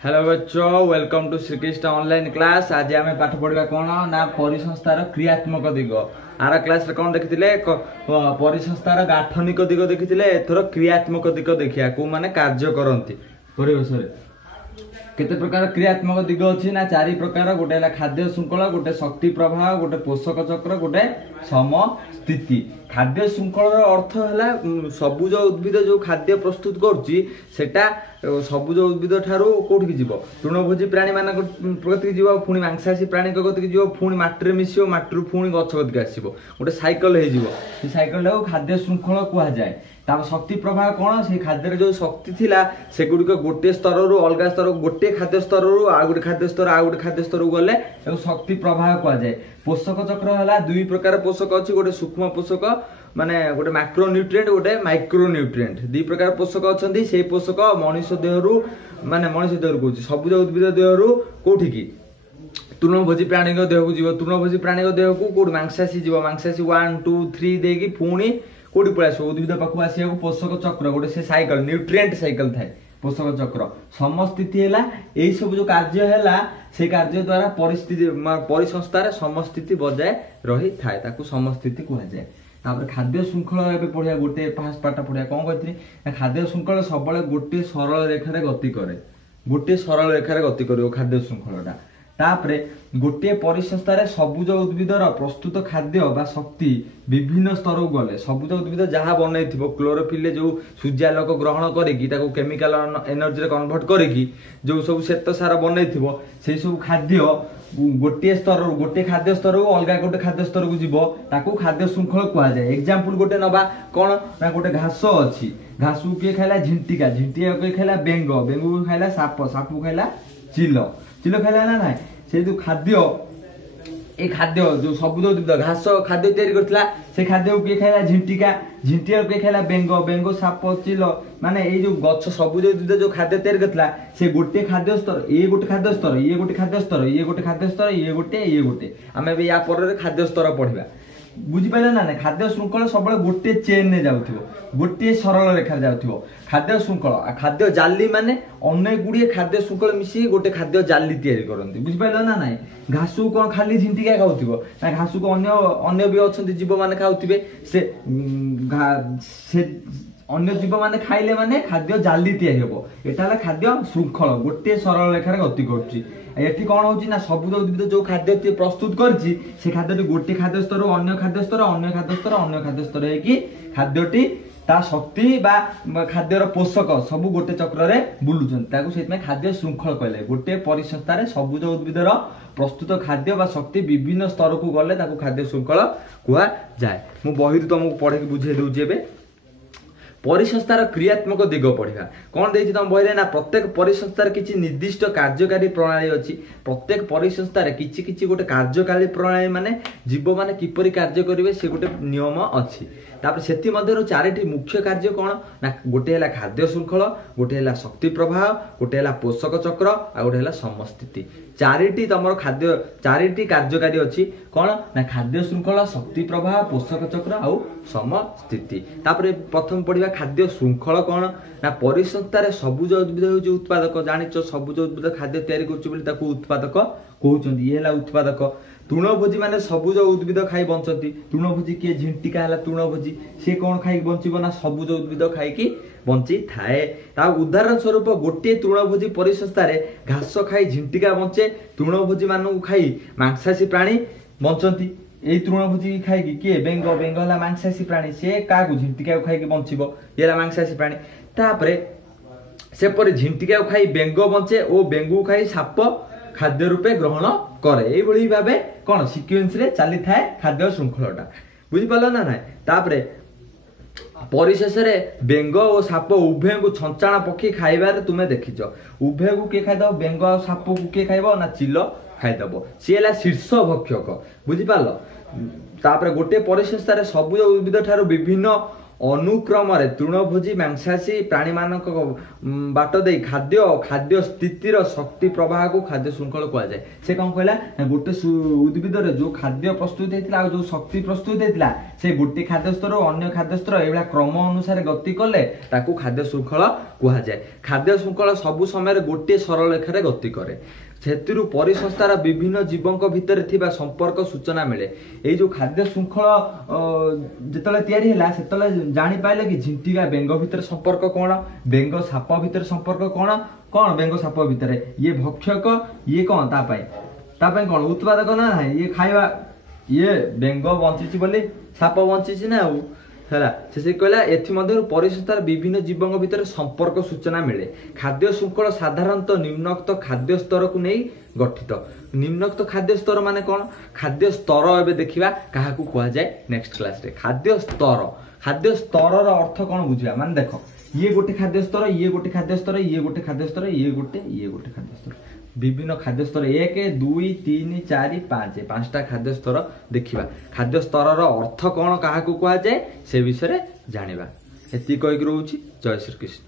Hello बच्चों, welcome to Shrikrishna online class. आज आम पाठ पढ़ा कौन ना परिसंस्थार क्रियात्मक दिग। आर क्लास कौन देखी परिसंस्थार गाठनिक दिग देखी। एथर क्रियात्मक दिग देखिया को माने कार्य करती परिवेश केते प्रकार क्रियात्मक दिग अच्छी ना चारि प्रकार। गोटे है खाद्य श्रृंखला, गोटे शक्ति प्रभाव, गोटे पोषक चक्र, गोटे समस्थिति। खाद्य श्रृंखलार अर्थ है सबुज उद्भिद जो खाद्य प्रस्तुत करुच्ची सेटा सबुज उद्भिद ठारू कौटिक जीव तृणभोजी प्राणी मान प्रति जीव, पुणी मांसाशी प्राणी गतिक जीव, पुणी माटी मिसिव, माटी पुणी गछ गतिक आसो गोटे साइकल हो साइकल खाद्य श्रृंखला कहुए। तापर शक्ति प्रभाव कौन से खाद्य जो शक्ति थिला से गुड़िक गोटे स्तर रु अलग स्तर गोटे खाद्य स्तर रु आ गोटे खाद्य स्तर आ गोटे खाद्य स्तर गले शक्ति प्रभाव कहुए। पोषक चक्र है दुई प्रकार पोषक अच्छी, गोटे सूक्ष्म पोषक माने गोटे मैक्रो न्यूट्रिएंट, गोटे माइक्रो न्यूट्रिएंट। दुई प्रकार पोषक अच्छी। से पोषक मनुष्य देहरु माने मनुष्य देहरु कहूँ सबुज उद्भिद देहरु कौटिकी तृणभोजी प्राणी देह को जीव, तृणभोजी प्राणी देह को कौट मांसाशी जीव, मांसाशी 1 2 3 देकी पुणी कौटी पलि आस उद्भिद पाखु आसा पोषक चक्र गोटे से साइकल न्यूट्रिएंट साइकल थाए पोषक चक्र। समस्थिति है यही सब जो कार्य है से कार्य द्वारा परिस्थिति परिसंस्थार समस्थिति बजाय रही थाए ताकू समस्थिति कहुए। तापर खाद्य श्रृंखला ए पढ़िया गोटे फास्ट पाठ पढ़िया कौन कहती खाद्य श्रृंखला सब गोटे सरल रेखार गति करे, गोटे सरल रेखार गति कर खाद्य श्रृंखला। तापरे गोटे परिसंस्थार सबुज उद्भिदर प्रस्तुत खाद्य बा शक्ति विभिन्न स्तर को गले सबुज उद्भिद जहाँ बनई क्लोरोफिल जो सूर्यालोक ग्रहण करी केमिकल एनर्जी कन्वर्ट करी जो सब श्वेत सार बनई से सब खाद्य गोटे स्तर गोटे खाद्य स्तर अलग गोटे खाद्य स्तर को जीव ताकू खाद्य श्रृंखला कहुए। एग्जांपल गोटे नबा कौन ना गोटे घास अच्छी, घास को किए खाइला झिंटिका, झिंटिका किए खाइला बेंग, बेंग को खाइला साप, साप को खाइला चिल, चिल खाइला ना ना से जो खाद्य ए खाद्य जो सबुज उद्भिद घास खाद्य तैयारी करथिला से खाद्य को किए खाइला झिंटिका, झिंटिका किए खाइला बेंग, बेंग साप चिल माने ए जो गछ सबुज उद्भिद जो खाद्य तैयारी करथिला से गोटे खाद्य स्तर ये गोटे खाद्य स्तर ये गोटे खाद्य स्तर ये गोटे खाद्य स्तर ये गोटे आमे भी या पर खाद्य स्तर पढ़िबा। बुझिपारे ना खाद्य श्रृंखला सब गोटे चेन ने जाऊ गोटे सरल रेखार जाऊ खाद्य श्रृंखला। खाद्य जाली माने अनेक गुड़िए खाद्य श्रृंखला मिसी गोटे खाद्य जाली तैयारी करती। बुझिपारे ना ना घास को कौन खाली झिंटिका खाऊ ना घास को अन्य भी अच्छा जीव मैंने खाऊे से अन्य जीव मैंने खाइले माने खाद्य जाली तैयारी हम। एटा खाद्य श्रृंखला गोटे सरल रेखार गति करुच्ची। ये कौन हो सबुज उद्भिद जो खाद्य प्रस्तुत करछि से खाद्यटी गोटे खाद्य स्तर अन्य खाद्य स्तर अन्य खाद्य स्तर अन्य खाद्य स्तर है खाद्यटी ता शक्ति बा खाद्यर पोषक सब गोटे चक्र बुलूं खाद्य श्रृंखला कहले। गोटे परिसंस्थार सबुज उद्भिदर प्रस्तुत खाद्य बा शक्ति विभिन्न स्तर को गले खाद्य श्रृंखला कहुआ जाए। मु बही तुमको पढ़े बुझे दूसरी एवं परिसंस्थार क्रियात्मक दिग पढ़ा कौन देखिए तुम बहरे ना प्रत्येक परिसंस्थार किसी निर्दिष्ट कार्यकारी प्रणाली अच्छी। प्रत्येक परिसंस्थार किसी गोटे कार्यकारी प्रणाली माने जीव माने किपरि कार्य करेंगे से गोटे नियम अच्छी। तापर सेति मध्यरु चारिटी मुख्य कार्य कौन ना गोटे है खाद्य श्रृंखला, गोटे है शक्ति प्रभाव, गोटे है पोषक चक्र आ गोटे है समस्थिति। चारिटी तुम खाद्य चारिटी कार्यकारी अच्छी कौन ना खाद्य श्रृंखला, शक्ति प्रभाव, पोषक चक्र आ समस्थिति। तापर प्रथम पढ़िबा खाद्य श्रृंखला कौन ना परिसंस्थार सबुज उद्भिद होउछि उत्पादक। जानिच सबुज उद्भिद खाद्य तैयारी करछि बोली ताकू उत्पादक कहउछन्ती। ये है उत्पादक। तृणभोजी माने सबुज उद्भिद खाई बंचती। तृणभोजी किए झिंटिका है तृणभोजी से कौन खाई बंचब ना सबुज उद्भिद खाई बंची थाए। उदाहरण स्वरूप गोटे तृणभोजी परिसंस्थार घास खाई झिंटिका बंचे, तृणभोजी मानू खाई मांसाशी प्राणी बंचती। यही तृणभोजी खाई किए बेंग, बेंग है मांसाशी प्राणी से क्या झिंटिका खाई बंचब ये मांसाशी प्राणी। तापर सेपरी झिंटिका खाई बेंग बंचे और बेंगू खाई साप खाद्य रूपे ग्रहण करे। यही भाव कौन सिक्वेन्स रे चली थाए खाद्य श्रृंखलाटा। बुझिपाल ना ना तापर परिशेष बेंग और साप उभय को छंचाण पक्षी खाइबार तुमे देखिच। उभय को किए खाइद बेंग और साप को किए खाइब ना चिल खाइदब सी है शीर्ष भक्षक। बुझिपाल। तापर गोटे परिसंस्थार सबुज उद्भिद ठारू विभिन्न अनुक्रम तृणभोजी मांसाशी प्राणी मान बाट दे खाद्य खाद्य स्थितिर शक्ति प्रवाह को खाद्य श्रृंखल कहुए से कौन कहला गोटे उद्भिद जो खाद्य प्रस्तुत होता जो शक्ति प्रस्तुत होता से गोटे खाद्य स्तर अन्य खाद्य स्तर ये क्रम अनुसार गति कले ताकू खाद्य श्रृंखल कहुए। खाद्य श्रृंखल सबु समय गोटे सरल रेखार गति करे सेतिरु परिसंस्थार विभिन्न जीवों भितर थिबा संपर्क सूचना मिले। ये जो खाद्य श्रृंखल जितले तैयारी हैला सेतले जानि पाइले कि झिंटिका बेंग भितर संपर्क कोन बेंग साप भितर संपर्क कोन कोन बेंग साप भितर ये भक्षक ये कोन तापाई कोन उत्पादक ना ये खाइबा ये बेंग बंचिछि बोली साप बंचिछि ना है से कहला एमध्य परिसंस्थार विभिन्न जीवों भितर संपर्क सूचना मिले। खाद्य श्रृंखल साधारणतः निम्नोक्त खाद्य स्तर को नहीं गठित। निम्नोक्त खाद्य स्तर माने कौन खाद्य स्तर एबे देखिबा काहा को कहा जाए नेक्स्ट क्लास रे। खाद्य स्तर अर्थ कौन बुझिबा माने देखो ये गोटे खाद्य स्तर ये गोटे खाद्य स्तर ये गोटे खाद्य स्तर ये गोटे खाद्य स्तर विभिन्न खाद्य स्तर 1 2 3 4 5 5टा खाद्य स्तर देखिबा। खाद्य स्तर अर्थ कौन क्या कहा जाए से विषय जानिबा। एति कहिक रहउची। जय श्री कृष्ण।